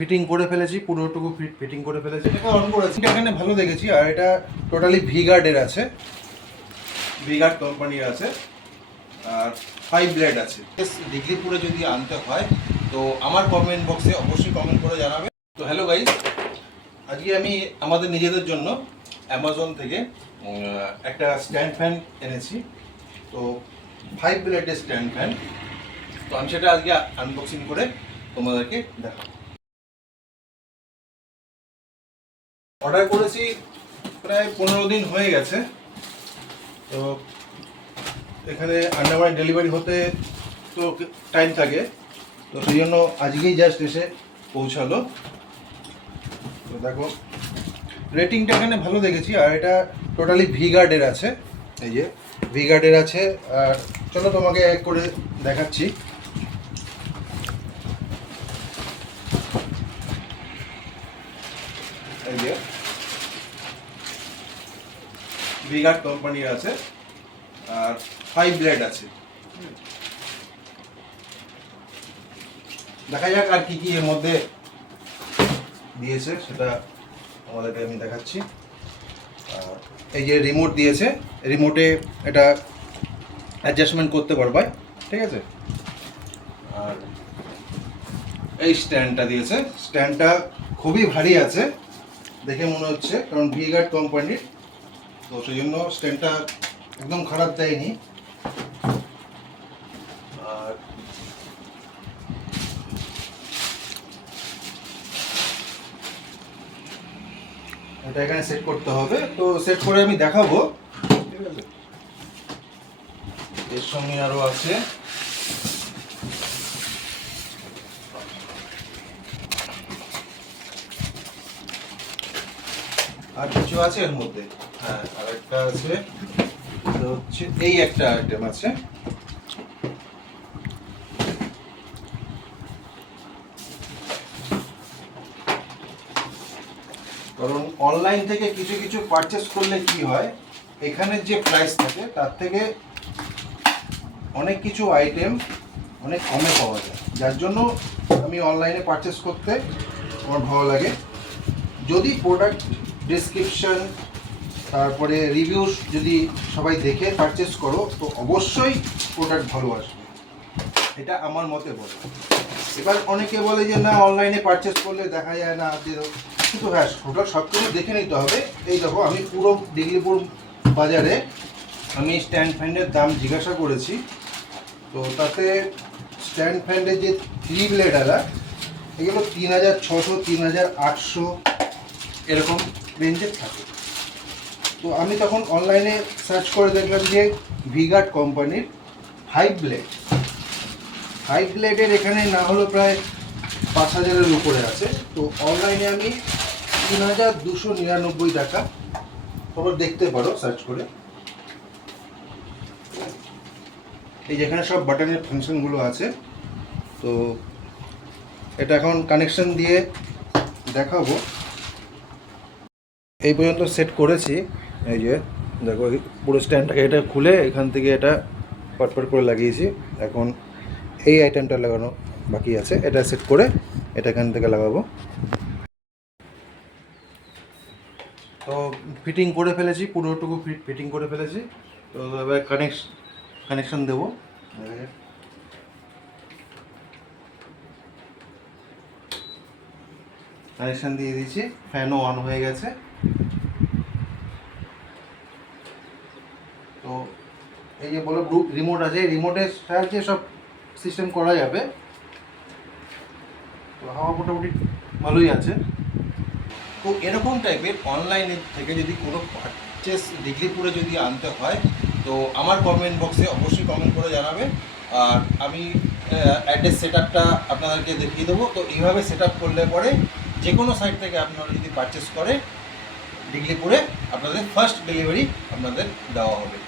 Fitting করে ফেলেছি, পুরোটুকু fitting করে ফেলেছি। এটা অন করেছি। এখানে ভালো দেখেছি, আর এটা টোটালি ভিগার্ডের আছে। ভিগার্ড কোম্পানির আছে, আর ফাইভ ব্লেড আছে। ডিগ্রিপুরে যদি আনতে হয়, তো আমার কমেন্ট বক্সে অবশ্যই কমেন্ট করে জানাবে। তো হ্যালো গাইজ আজকে আমি আমাদের নিজেদের জন্য অ্যামাজন থেকে একটা স্ট্যান্ড ফ্যান এনেছি। তো ফাইভ ব্লেডের স্ট্যান্ড ফ্যান তো আমি সেটা আজকে আনবক্সিং করে তোমাদেরকে দেখাবো। অর্ডার করেছি প্রায় পনেরো দিন হয়ে গেছে। তো এখানে আন্ডামান ডেলিভারি হতে তো টাইম থাকে। তো সেই জন্য আজকেই জাস্ট এসে পৌঁছালো। তো দেখো রেটিংটা এখানে ভালো দেখেছি, আর এটা টোটালি ভিগার্ডের আছে। এই যে ভিগার্ডের আছে, আর চলো তোমাকে এক করে দেখাচ্ছি। ভিগার্ড কোম্পানির আছে আর ফাইভ ব্লেড আছে। দেখা যাক আর কি কি এর মধ্যে দিয়েছে, সেটা আমাদেরকে আমি দেখাচ্ছি। এই যে রিমোট দিয়েছে রিমোটে এটা অ্যাডজাস্টমেন্ট করতে পারবে ঠিক আছে? আর এই স্ট্যান্ডটা দিয়েছে। স্ট্যান্ডটা খুবই ভারী আছে। দেখে মনে হচ্ছে, কারণ ভিগার্ড কোম্পানির, তো সেই জন্য স্ট্যান্ডটা একদম খারাপ দেয়নি। আর এটা এখানে সেট করতে হবে। তো সেট করে আমি দেখাবো। ঠিক আছে এর সঙ্গে আরও আছে। আর কিছু আছে এর মধ্যে? হ্যাঁ আর একটা আছে হচ্ছে, এই একটা আইটেম আছে। কারণ অনলাইন থেকে কিছু কিছু পারচেস করলে কি হয়, এখানে যে প্রাইস থাকে, তার থেকে অনেক কিছু আইটেম অনেক কমে পাওয়া যায়। যার জন্য আমি অনলাইনে পারচেস করতে আমার ভালো লাগে। যদি প্রোডাক্ট ডিসক্রিপশন তারপরে রিভিউস যদি সবাই দেখে পারচেস করো, তো অবশ্যই প্রোডাক্ট ভালো আসবে। এটা আমার মতে বলে। এবার অনেকে বলে যে, না অনলাইনে পারচেস করলে দেখা যায় না কিন্তু হ্যাঁ প্রোডাক্ট সব কিছু দেখে নিতে হবে। এই দেখো, আমি পুরো ডিগলিপুর বাজারে, আমি স্ট্যান্ড ফ্যানের দাম জিজ্ঞাসা করেছি। তো তাতে স্ট্যান্ড ফ্যানের যে থ্রি ব্লেডালা এগুলো তিন হাজার ছশো তিন হাজার আটশো, এরকম রেঞ্জের থাকে। তো আমি তখন অনলাইনে সার্চ করে দেখলাম যে ভিগার্ড কোম্পানির ফাইভ ব্লেড ফাইভ ব্লেডের এখানে না হলো প্রায় পাঁচ হাজারের উপরে আছে। তো অনলাইনে আমি তিন হাজার দুশো নিরানব্বই টাকা তোমরা দেখতে পারো সার্চ করে। এই যেখানে সব বাটনের ফাংশনগুলো আছে। তো এটা এখন কানেকশন দিয়ে দেখাবো। এই পর্যন্ত সেট করেছি। এই যে, দেখো পুরো স্ট্যান্ডটাকে এটা খুলে এখান থেকে এটা পটপট করে লাগিয়েছি। এখন এই আইটেমটা লাগানো বাকি আছে। এটা সেট করে এটা এখান থেকে লাগাবো। তো ফিটিং করে ফেলেছি, পুরোটুকু ফিটিং করে ফেলেছি। তো এবার কানেক্ট কানেকশন দেবো। কানেকশন দিয়ে দিয়েছি ফ্যানও অন হয়ে গেছে তো এই যে বলো রিমোট আছে রিমোটের সাহায্যে সব সিস্টেম করা যাবে। তো হাওয়া মোটামুটি ভালোই আছে। তো এরকম টাইপের অনলাইনে থেকে যদি কোনো পারচেস ডিগ্রিপুরে যদি আনতে হয়, তো আমার কমেন্ট বক্সে অবশ্যই কমেন্ট করে জানাবে। আর আমি অ্যাড্রেস সেট আপটা আপনাদেরকে দেখিয়ে দেবো। তো এইভাবে সেট আপ করলে পরে যে কোনো সাইট থেকে আপনারা যদি পারচেস করে ডিগ্রিপুরে আপনাদের ফার্স্ট ডেলিভারি আপনাদের দেওয়া হবে।